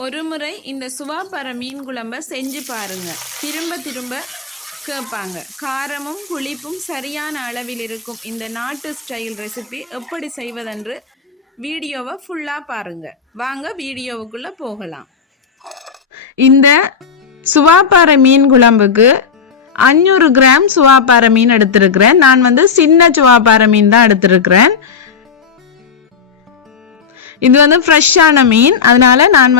ஒரு முறை இந்த சுவாப்பற மீன் குழம்ப செஞ்சு பாருங்க. திரும்ப திரும்ப கேட்பாங்க. காரமும் புளிப்பும் சரியான அளவில் இருக்கும் இந்த நாட்டு ஸ்டைல் ரெசிபி எப்படி செய்வதென்று வீடியோவை ஃபுல்லாக பாருங்க. வாங்க வீடியோவுக்குள்ள போகலாம். இந்த சுவாப்பாறை மீன் குழம்புக்கு 500 கிராம் சுவாப்பாறை மீன் எடுத்திருக்கிறேன். நான் சின்ன சுவாப்பாறை மீன் தான் எடுத்திருக்கிறேன். இது ஃப்ரெஷ்ஷான மீன், அதனால நான்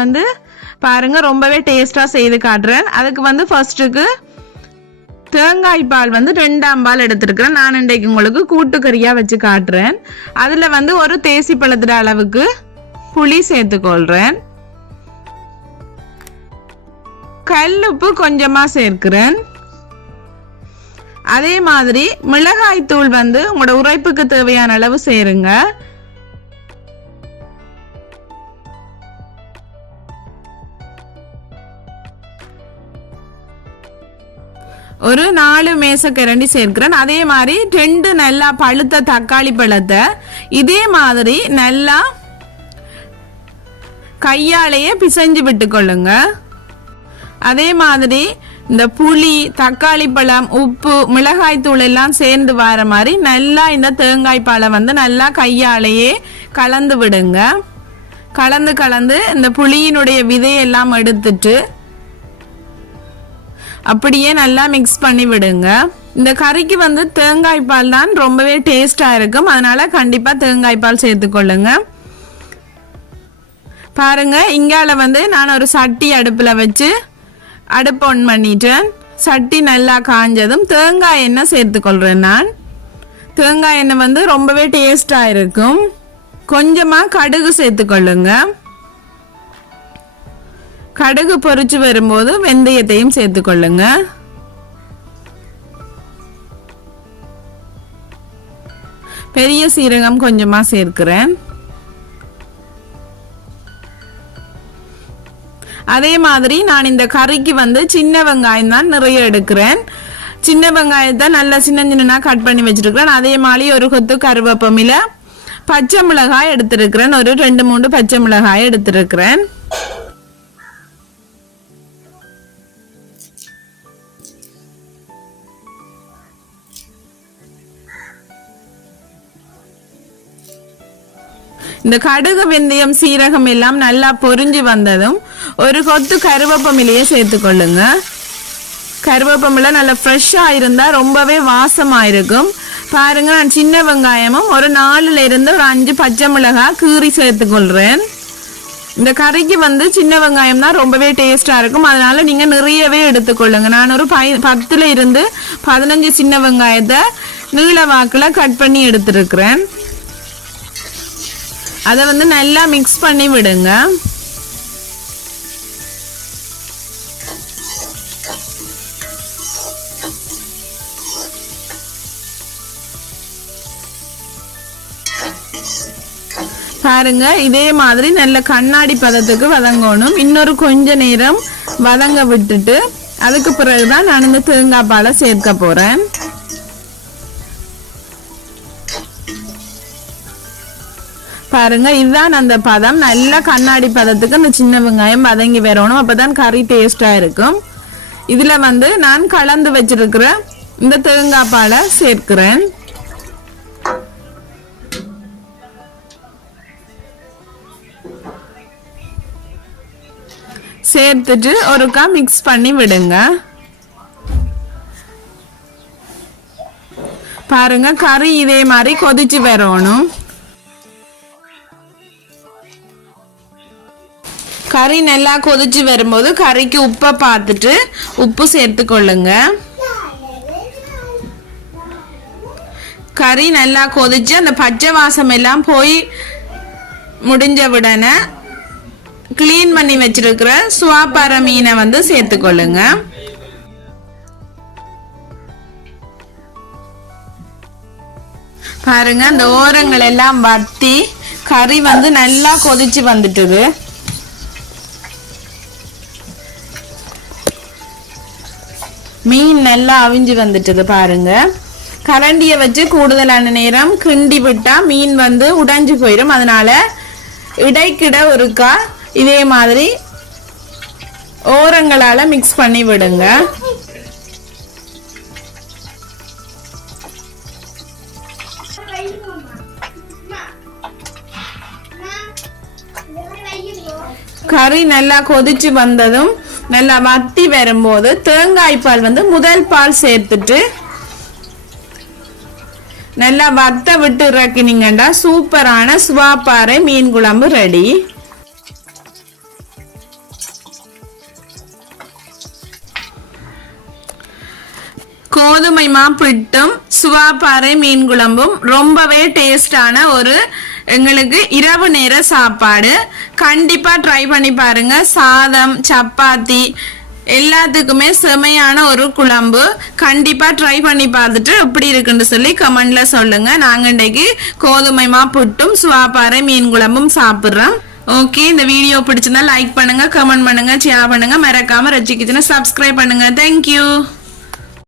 பாருங்க ரொம்பவே டேஸ்டா செய்து காட்டுறேன். அதுக்கு ஃபர்ஸ்ட்டுக்கு தேங்காய் பால் 2ஆம் பால் எடுத்திருக்கிறேன். நான் இன்றைக்கு உங்களுக்கு கூட்டுக்கறியா வச்சு காட்டுறேன். அதுல ஒரு தேசி பழத்துட அளவுக்கு புளி சேர்த்துக்கொள்றேன். கல்லுப்பு கொஞ்சமா சேர்க்கிறேன். அதே மாதிரி மிளகாய் தூள் உங்களோட உரைப்புக்கு தேவையான அளவு சேருங்க. ஒரு 4 மேசக்கரண்டி சேர்க்கிறேன். அதே மாதிரி 2 நல்லா பழுத்த தக்காளி பழத்தை இதே மாதிரி நல்லா கையாலேயே பிசைஞ்சு விட்டுக்கொள்ளுங்க. அதே மாதிரி இந்த புளி, தக்காளி பழம், உப்பு, மிளகாய் தூள் எல்லாம் சேர்ந்து வர மாதிரி நல்லா இந்த தேங்காய் பாலை நல்லா கையாலேயே கலந்து விடுங்க. கலந்து இந்த புளியினுடைய விதையெல்லாம் எடுத்துட்டு அப்படியே நல்லா மிக்ஸ் பண்ணி விடுங்க. இந்த கறிக்கு தேங்காய் பால் தான் ரொம்பவே டேஸ்டா இருக்கும், அதனால கண்டிப்பா தேங்காய் பால் சேர்த்துக்கொள்ளுங்க. பாருங்க, இங்கால நான் ஒரு சட்டி அடுப்புல வச்சு அடுப்பு ஆன் பண்ணிட்டேன். சட்டி நல்லா காஞ்சதும் தேங்காய் எண்ணெய் சேர்த்துக்கொள்றேன். நான் தேங்காய் எண்ணெய் ரொம்பவே டேஸ்டா இருக்கும். கொஞ்சமா கடுகு சேர்த்துக்கொள்ளுங்க. கடுகு பொரிச்சு வரும்போது வெந்தயத்தையும் சேர்த்துக்கொள்ளுங்க. பெரிய சீரகம் கொஞ்சமா சேர்க்கிறேன். அதே மாதிரி நான் இந்த கறிக்கு சின்ன வெங்காயம் தான் நிறைய எடுக்கிறேன். சின்ன வெங்காயத்தை நல்லா சின்ன சின்னனா கட் பண்ணி வச்சிருக்கிறேன். அதே மாதிரி ஒரு கொத்து கருவேப்பிலை, பச்சை மிளகாய் எடுத்திருக்கிறேன். ஒரு 2-3 பச்சை மிளகாய் எடுத்திருக்கிறேன். இந்த கடுகு, வெந்தயம், சீரகம் எல்லாம் நல்லா பொரிஞ்சு வந்ததும் ஒரு கொத்து கருவேப்பமிலையை சேர்த்துக்கொள்ளுங்க. கருவேப்பமிலை நல்லா ஃப்ரெஷ்ஷா இருந்தா ரொம்பவே வாசமா இருக்கும். பாருங்க, நான் சின்ன வெங்காயமும் ஒரு 4ல இருந்து ஒரு 5 பச்சை மிளகாய் கீறி சேர்த்துக்கொள்றேன். இந்த கறிக்கு சின்ன வெங்காயம் தான் ரொம்பவே டேஸ்டா இருக்கும், அதனால நீங்க நிறையவே எடுத்துக்கொள்ளுங்க. நான் ஒரு 10ல இருந்து 15 சின்ன வெங்காயத்தை நீள வாக்குல கட் பண்ணி எடுத்திருக்கிறேன். அதை நல்லா மிக்ஸ் பண்ணி விடுங்க. பாருங்க, இதே மாதிரி நல்ல கண்ணாடி பதத்துக்கு வதங்கணும். இன்னொரு கொஞ்ச நேரம் வதங்க விட்டுட்டு அதுக்கு பிறகுதான் நான் இந்த தேங்காய் பாலை சேர்க்க போறேன். பாருங்க, இதுதான் அந்த பதம். நல்ல கண்ணாடி பதத்துக்கு அந்த சின்ன வெங்காயம் வதங்கி வரணும், அப்பதான் கறி டேஸ்டா இருக்கும். இதுல நான் கலந்து வச்சிருக்கிற இந்த தேங்காய் பாலை சேர்க்கிறேன். சேர்த்துட்டு ஒருக்கா மிக்ஸ் பண்ணி விடுங்க. பாருங்க, கறி இதே மாதிரி கொதிச்சு வரணும். கறி நல்லா கொதிச்சு வரும்போது கறிக்கு உப்பை பார்த்துட்டு உப்பு சேர்த்துக்கொள்ளுங்க. கறி நல்லா கொதிச்சு அந்த பச்சை வாசம் எல்லாம் போய் முடிஞ்ச உடனே கிளீன் பண்ணி வச்சிருக்கிற சுவாப்பாறை மீனை சேர்த்துக்கொள்ளுங்க. பாருங்க, அந்த ஓரங்கள் எல்லாம் வத்தி கறி நல்லா கொதிச்சு வந்துட்டுது. மீன் நல்லா அவிஞ்சு வந்துட்டது. பாருங்க, கரண்டியை வச்சு கூடுதலான நேரம் கிண்டி விட்டா மீன் உடைஞ்சு போயிடும். அதனால இடைக்கிட ஒருக்கா இதே மாதிரி ஓரங்களால மிக்ஸ் பண்ணி விடுங்க. கறி நல்லா கொதிச்சு வந்ததும் நல்லா வத்தி வரும்போது தேங்காய் பால் முதல் பால் சேர்த்துட்டு நல்லா வத்த விட்டு இறக்கினீங்கடா சூப்பரான சுவாப்பாறை மீன் குழம்பு ரெடி. கோதுமை மாப்பிட்டும் சுவாப்பாறை மீன் குழம்பும் ரொம்பவே டேஸ்டான ஒரு எங்களுக்கு இரவு நேர சாப்பாடு. கண்டிப்பா ட்ரை பண்ணி பாருங்க. சாதம் சப்பாத்தி எல்லாத்துக்குமே செமையான ஒரு குழம்பு. கண்டிப்பா ட்ரை பண்ணி பார்த்துட்டு எப்படி இருக்குன்னு சொல்லி கமெண்ட்ல சொல்லுங்க. நாங்க இன்றைக்கு கோதுமை மாப்புட்டும் சுவாப்பாறை மீன் குழம்பும் சாப்பிடுறோம். ஓகே, இந்த வீடியோ பிடிச்சிருந்தா லைக் பண்ணுங்க, கமெண்ட் பண்ணுங்க, ஷேர் பண்ணுங்க, மறக்காம ரச்சி கிச்சனை சப்ஸ்கிரைப் பண்ணுங்க. தேங்க்யூ.